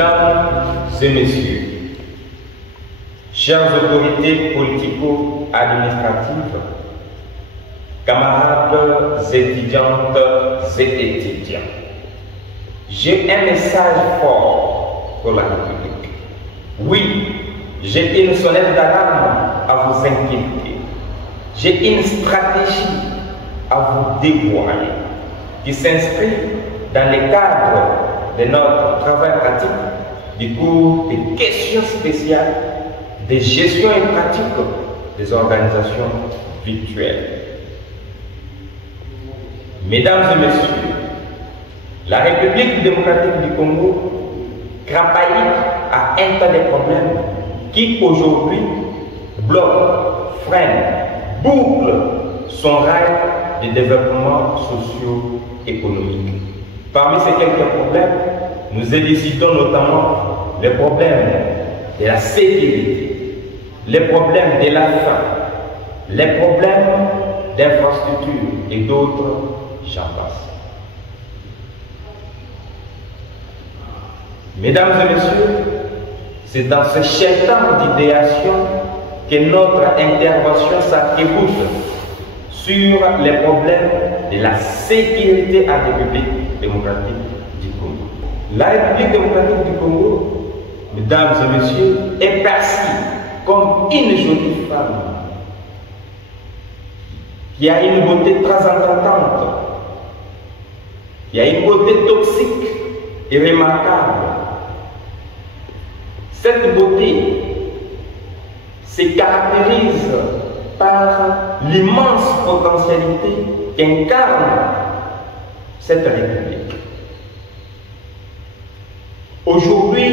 Mesdames et messieurs, chères autorités politico-administratives, camarades étudiantes et étudiants, j'ai un message fort pour la République. Oui, j'ai une sonnette d'alarme à vous inquiéter. J'ai une stratégie à vous dévoiler qui s'inscrit dans les cadres de notre travail pratique du cours de questions spéciales de gestion et pratique des organisations virtuelles. Mesdames et messieurs, la République démocratique du Congo crapaille à un tas de problèmes qui aujourd'hui bloquent, freinent, bouclent son rail de développement socio-économique. Parmi ces quelques problèmes, nous élucidons notamment les problèmes de la sécurité, les problèmes de la faim, les problèmes d'infrastructures et d'autres, j'en passe. Mesdames et messieurs, c'est dans ce cher temps d'idéation que notre intervention s'arc-boute sur les problèmes de la sécurité à la République démocratique du Congo. La République démocratique du Congo, mesdames et messieurs, est perçue comme une jolie femme qui a une beauté transcendantante, qui a une beauté toxique et remarquable. Cette beauté se caractérise par l'immense potentialité qu'incarne cette République. Aujourd'hui,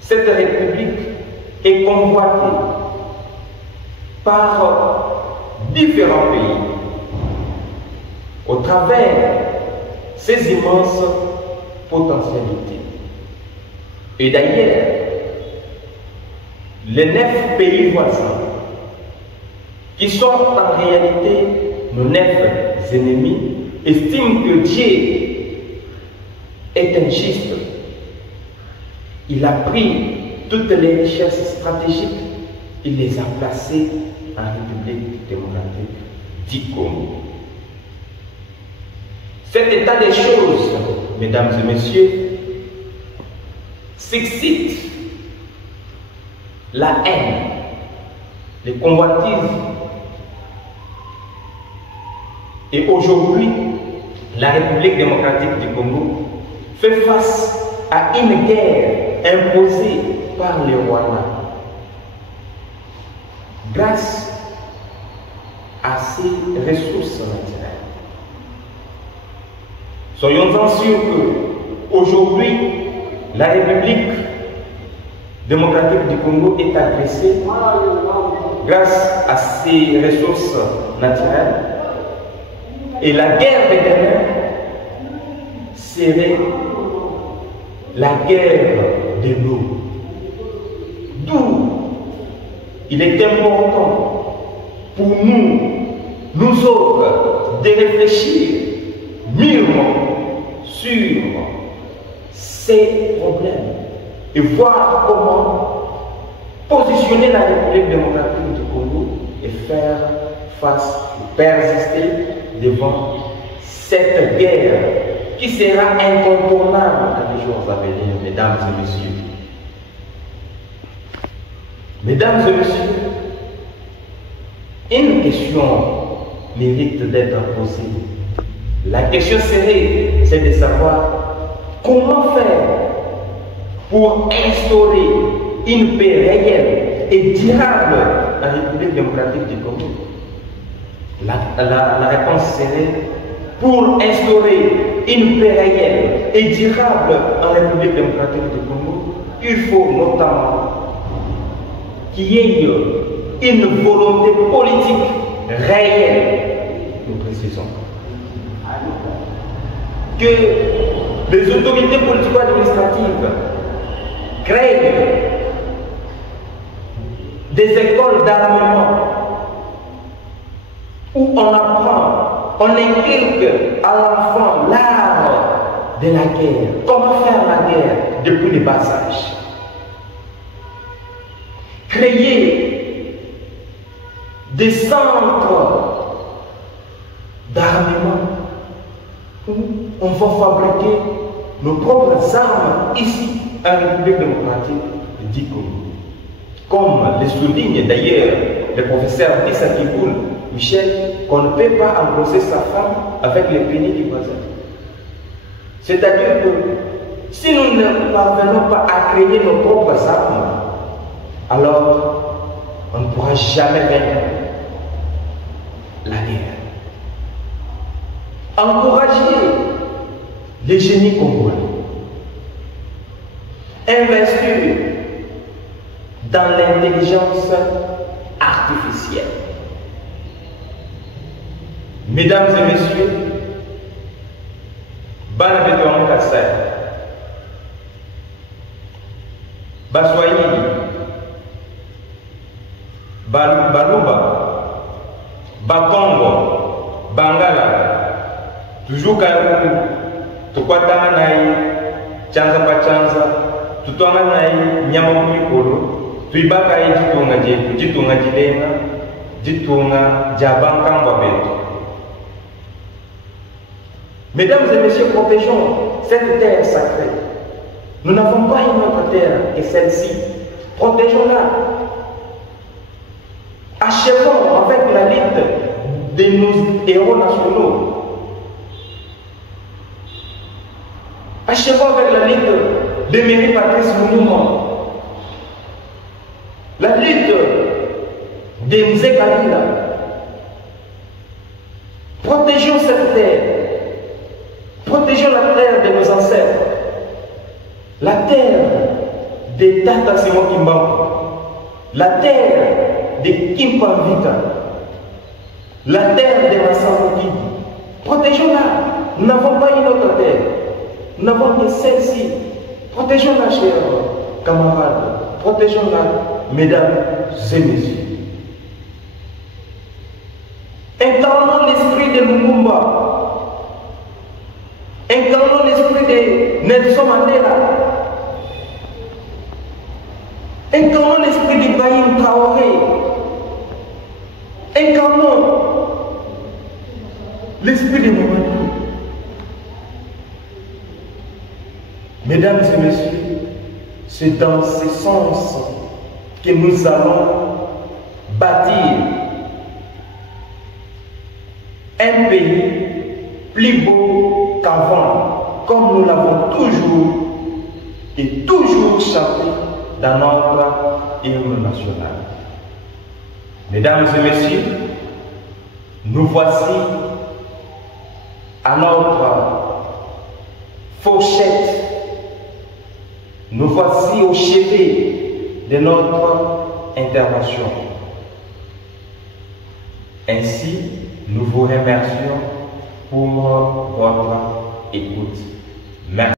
cette République est convoitée par différents pays au travers ces immenses potentialités. Et d'ailleurs, les 9 pays voisins, qui sont en réalité nos 9 ennemis, estiment que Dieu est injuste. Il a pris toutes les richesses stratégiques, il les a placées en République démocratique du Congo. Cet état des choses, mesdames et messieurs, s'excite la haine, les convoitises. Et aujourd'hui, la République démocratique du Congo fait face à une guerre imposée par les Rwandais. Grâce à ses ressources naturelles. Soyons-en sûrs qu'aujourd'hui, la République démocratique du Congo est agressée grâce à ses ressources naturelles. Et la guerre de demain serait la guerre de l'eau. D'où il est important pour nous autres, de réfléchir mûrement sur ces problèmes et voir comment positionner la République démocratique du Congo et faire face, persister devant cette guerre qui sera incontournable dans les jours à venir, mesdames et messieurs. Mesdames et messieurs, une question mérite d'être posée. La question c'est de savoir comment faire pour instaurer une paix réelle et durable en République démocratique du Congo. La réponse serait pour instaurer une paix réelle et durable en République démocratique du Congo, il faut notamment qu'il y ait une volonté politique réelle, nous précisons, que les autorités politico-administratives créent des écoles d'armement où on apprend, on inculque à l'enfant l'art de la guerre, comment faire la guerre, depuis le bas âge. Créer des centres d'armement où on va fabriquer nos propres armes ici en République démocratique du Congo. Comme le souligne d'ailleurs le professeur Issa Kiboul Michel, qu'on ne peut pas embrasser sa femme avec les pénis du voisin. C'est-à-dire que si nous ne parvenons pas à créer nos propres armes, alors on ne pourra jamais vaincre la guerre. Encourager les génies congolais. Investir dans l'intelligence artificielle. Mesdames et messieurs, bana betongo kasai, baswahili, baluba, bakongo, bangala, toujours kayoku, tukwatanga nai, chanza pa chanza, tutwanga nai nyama kumikolo, tuibaka yi jitunga jetu, jitunga jilenga, jitunga jabankangwa betu. Mesdames et messieurs, protégeons cette terre sacrée. Nous n'avons pas une autre terre que celle-ci. Protégeons-la. Achevons avec la lutte de nos héros nationaux. Achevons avec la lutte de Mary Patrice Lumumba. La lutte de Mzee Kabila. Protégeons cette terre. Protégeons la terre de nos ancêtres. La terre de Tata Simon Kimbangu. La terre de Kimpambita. La terre de Massamoudi. Protégeons-la. Nous n'avons pas une autre terre. Nous n'avons que celle-ci. Protégeons-la, chers camarades. Protégeons-la, mesdames et messieurs. Incarnons l'esprit de Lumumba. Incarnons l'esprit de Nelson Mandela. Incarnons l'esprit de Ibrahim Traoré. Incarnons l'esprit de Mamadou. Mesdames et messieurs, c'est dans ce sens que nous allons bâtir un pays plus beau qu'avant, comme nous l'avons toujours chanté dans notre hymne national. Mesdames et messieurs, nous voici à notre fourchette. Nous voici au chevet de notre intervention. Ainsi, nous vous remercions pour votre écoute. Merci.